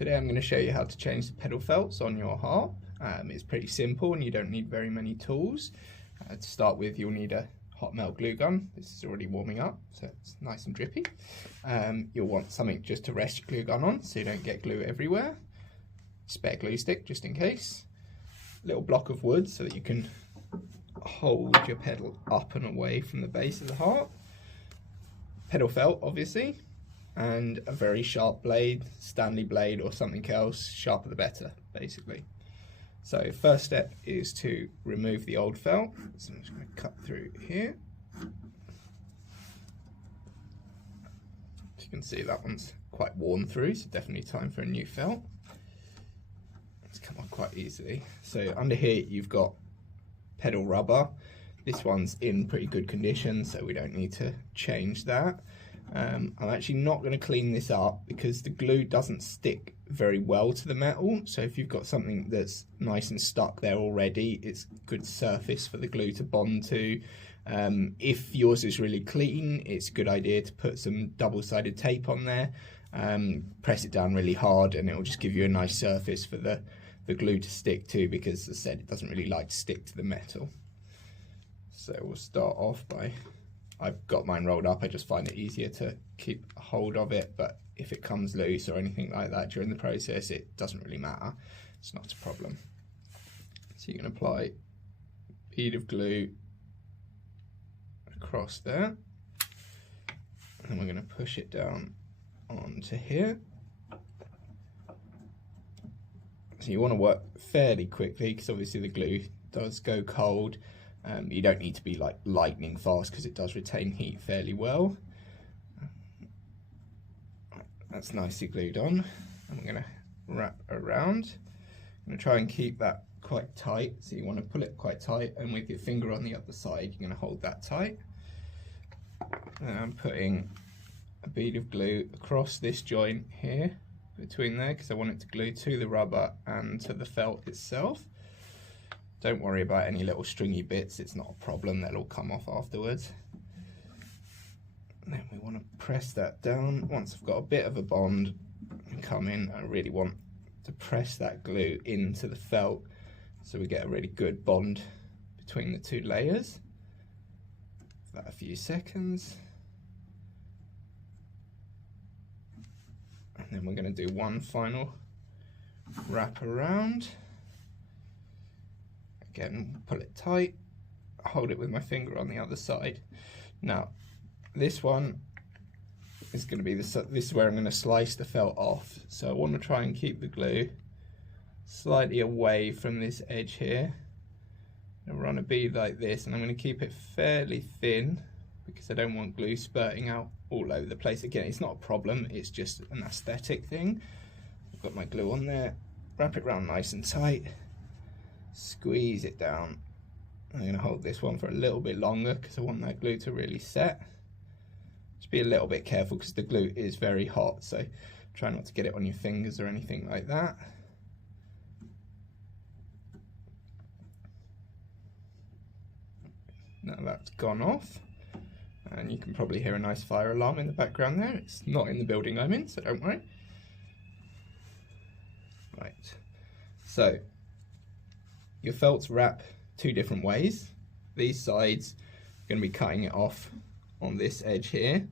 Today I'm going to show you how to change the pedal felts on your harp. It's pretty simple and you don't need very many tools. To start with, you'll need a hot melt glue gun. This is already warming up, so it's nice and drippy. You'll want something just to rest your glue gun on so you don't get glue everywhere. Spare glue stick just in case. Little block of wood so that you can hold your pedal up and away from the base of the harp. Pedal felt, obviously, and a very sharp blade, Stanley blade or something else, sharper the better, basically. So first step is to remove the old felt. So I'm just going to cut through here. As you can see, that one's quite worn through, so definitely time for a new felt. It's come off quite easily. So under here you've got pedal rubber. This one's in pretty good condition, so we don't need to change that. I'm actually not going to clean this up because the glue doesn't stick very well to the metal, so if you've got something that's nice and stuck there already, it's a good surface for the glue to bond to. If yours is really clean, it's a good idea to put some double-sided tape on there, press it down really hard, and it will just give you a nice surface for the glue to stick to, because as I said, it doesn't really like to stick to the metal. So we'll start off by, I've got mine rolled up, I just find it easier to keep a hold of it, but if it comes loose or anything like that during the process, it doesn't really matter, it's not a problem. So you can apply a bead of glue across there, and we're going to push it down onto here. So you want to work fairly quickly because obviously the glue does go cold. You don't need to be like lightning fast because it does retain heat fairly well. That's nicely glued on, and we're going to wrap around. I'm going to try and keep that quite tight, so you want to pull it quite tight, and with your finger on the other side you're going to hold that tight. And I'm putting a bead of glue across this joint here between there because I want it to glue to the rubber and to the felt itself. Don't worry about any little stringy bits, it's not a problem, they'll all come off afterwards. And then we want to press that down. Once I've got a bit of a bond and come in, I really want to press that glue into the felt so we get a really good bond between the two layers. Give that a few seconds. And then we're going to do one final wrap around. Again, pull it tight, hold it with my finger on the other side. Now, this one is going to be this is where I'm going to slice the felt off. So I want to try and keep the glue slightly away from this edge here. I'm going to run a bead like this, and I'm going to keep it fairly thin because I don't want glue spurting out all over the place. Again, it's not a problem, it's just an aesthetic thing. I've got my glue on there, wrap it around nice and tight. Squeeze it down. I'm going to hold this one for a little bit longer because I want that glue to really set. Just be a little bit careful because the glue is very hot, so try not to get it on your fingers or anything like that. Now that's gone off, and you can probably hear a nice fire alarm in the background there. It's not in the building I'm in, so don't worry. Right, so your felts wrap two different ways. These sides are going to be cutting it off on this edge here,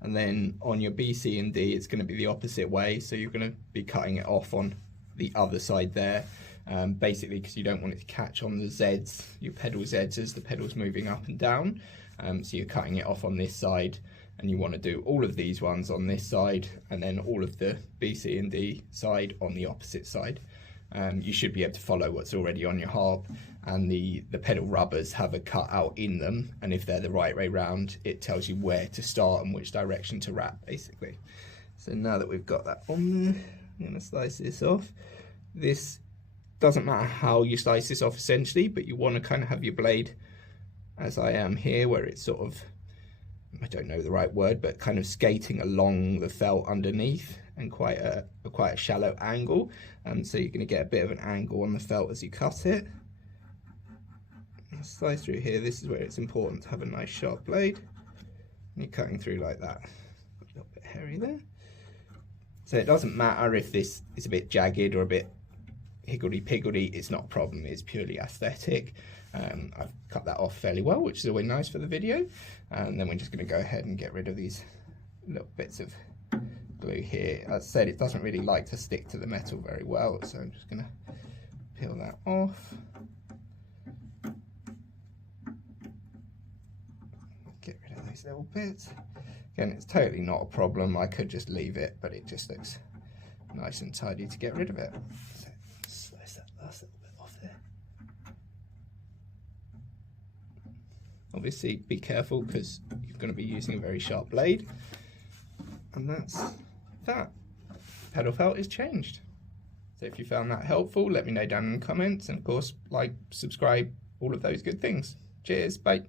and then on your B, C and D it's going to be the opposite way, so you're going to be cutting it off on the other side there, basically because you don't want it to catch on the Zs, your pedal Zs, as the pedal's moving up and down. So you're cutting it off on this side, and you want to do all of these ones on this side and then all of the B, C and D side on the opposite side. You should be able to follow what's already on your harp, and the pedal rubbers have a cut out in them, and if they're the right way round, it tells you where to start and which direction to wrap, basically. So now that we've got that on there, I'm going to slice this off. This doesn't matter how you slice this off essentially, but you want to kind of have your blade, as I am here, where it's sort of, I don't know the right word, but kind of skating along the felt underneath, and quite a shallow angle, so you're going to get a bit of an angle on the felt as you cut it. Slice through here. This is where it's important to have a nice sharp blade, and you're cutting through like that. A little bit hairy there. So it doesn't matter if this is a bit jagged or a bit higgledy-piggledy, it's not a problem, it's purely aesthetic. I've cut that off fairly well, which is always nice for the video. And then we're just going to go ahead and get rid of these little bits of glue here. As I said, it doesn't really like to stick to the metal very well, so I'm just going to peel that off. Get rid of these little bits. Again, it's totally not a problem. I could just leave it, but it just looks nice and tidy to get rid of it. So slice that last little bit off there. Obviously, be careful because you're going to be using a very sharp blade. And that's that. Pedal felt is changed. So if you found that helpful, let me know down in the comments. And of course, like, subscribe, all of those good things. Cheers, bye.